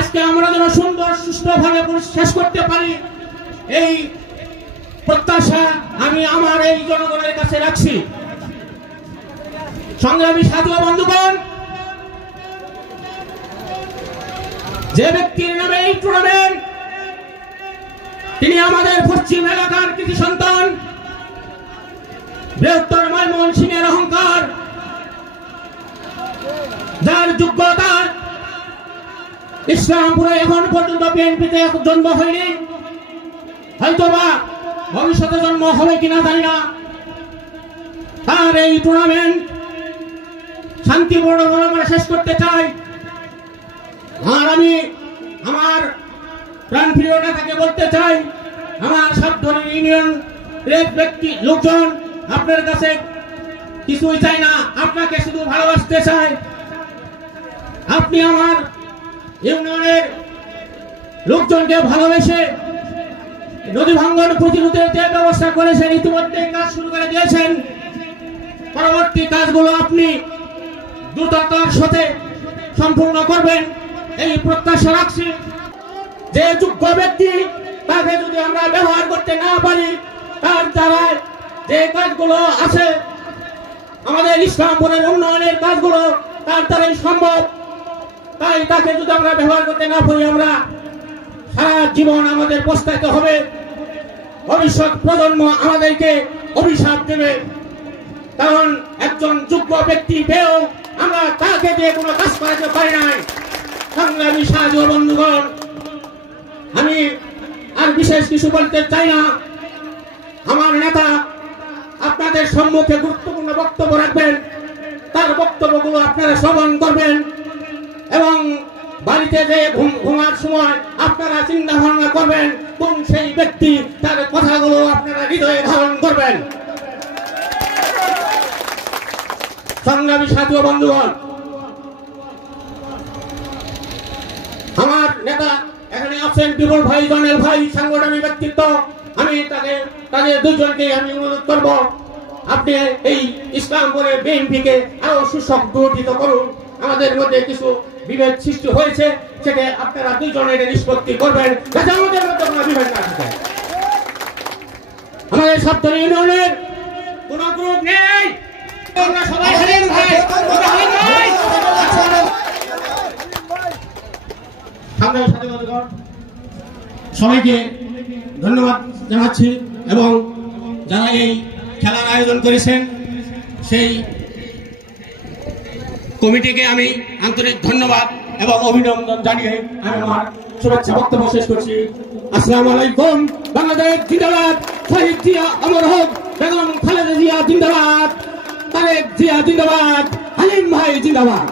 আজকে আমরা যেন সুন্দর সুষ্ঠুভাবে শেষ করতে পারি এই প্রত্যাশা আমি আমার এই জনগণের কাছে রাখছি। সংগ্রামী সাথী ও বন্ধুগণ, যে ব্যক্তির নামে এই টুর্নামেন্ট, তিনি আমাদের পশ্চিম এলাকার কৃতি সন্তান, বৃহত্তর ময়মনসিংহের অহংকার, যার যোগ্যতা ইসলামপুরে এখন পর্যন্ত বিএনপিতে জন্ম হয়নি, হয়তোবা ভবিষ্যতে জন্ম হবে কিনা জানি না। তার এই টুর্নামেন্ট শান্তিপূর্ণভাবে আমরা শেষ করতে চাই। আর আমি আমার প্রাণপ্রিয় নেতাকে বলতে চাই, আমার সাবধানী ইউনিয়ন ব্যক্তি লোকজন আপনার কাছে কিছুই চাই না, আপনাকে শুধু ভালোবাসতে চাই। আপনি আমার ইউনিয়নের লোকজনকে ভালোবেসে নদী ভাঙ্গন প্রতিরোধের যে ব্যবস্থা করেছেন, ইতিমধ্যে কাজ শুরু করে দিয়েছেন। পরবর্তী কাজগুলো আপনি দ্রুততার সাথে সম্পূর্ণ করবেন এই প্রত্যাশা রাখছি। যে যোগ্য ব্যক্তি, তাকে যদি আমরা ব্যবহার করতে না পারি, তার দ্বারা যে কাজগুলো আছে আমাদের ইসলামপুরের উন্নয়নের কাজগুলো তার দ্বারাই সম্ভব। তাই তাকে যদি আমরা ব্যবহার করতে না পারি, আমরা সারা জীবন আমাদের পস্তাইতে হবে। ভবিষ্যৎ প্রজন্ম আমাদেরকে অভিশাপ দেবে, কারণ একজন যোগ্য ব্যক্তি পেয়েও আমরা তাকে দিয়ে কোনো কাজ করাতে পারি নাই। সংগ্রামী সাহায্য বন্ধুগণ, আমি আর বিশেষ কিছু বলতে চাই না। আমার নেতা আপনাদের সম্মুখে গুরুত্বপূর্ণ বক্তব্য রাখবেন, তার বক্তব্যগুলো আপনারা শ্রবণ করবেন এবং বাড়িতে যে ঘুমার সময় আপনারা চিন্তা ভাবনা করবেন কোন সেই ব্যক্তি, তার কথাগুলো আপনারা হৃদয়ে ধারণ করবেন। সংগ্রামী সাথী ও বন্ধুগণ, আমার নেতা এখানে আছেন বিপুল ভাই, জনেল ভাই, সাংগঠনিক ব্যক্তিত্ব। আমি তাদের দুজনকে আমি অনুরোধ করব, আপনি এই ইসলামপুরের বিএনপিকে আরো সুসংগঠিত করুন। আমাদের মধ্যে কিছু বিভেদ সৃষ্টি হয়েছে, সেটা আপনারা দুজনের নিষ্পত্তি করবেন, যাতে আমাদের মধ্যে কোনো বিভেদ না থাকে। আমাদের সাবধানী ইউনিয়নের কোন গ্রুপ নেই, আমরা সবাই হালিম ভাই। সবাইকে ধন্যবাদ জানাচ্ছি এবং যারা এই খেলার আয়োজন করেছেন সেই কমিটিকে আমি আন্তরিক ধন্যবাদ এবং অভিনন্দন জানিয়ে আমি আমার শুভেচ্ছা বক্তব্য শেষ করছি। আসসালামু আলাইকুম। বাংলাদেশ জিন্দাবাদ, শহীদ জিয়া অমর হোক, বেগম খালেদা জিয়া জিন্দাবাদ, তারেক জিয়া জিন্দাবাদ, হালিম ভাই জিন্দাবাদ।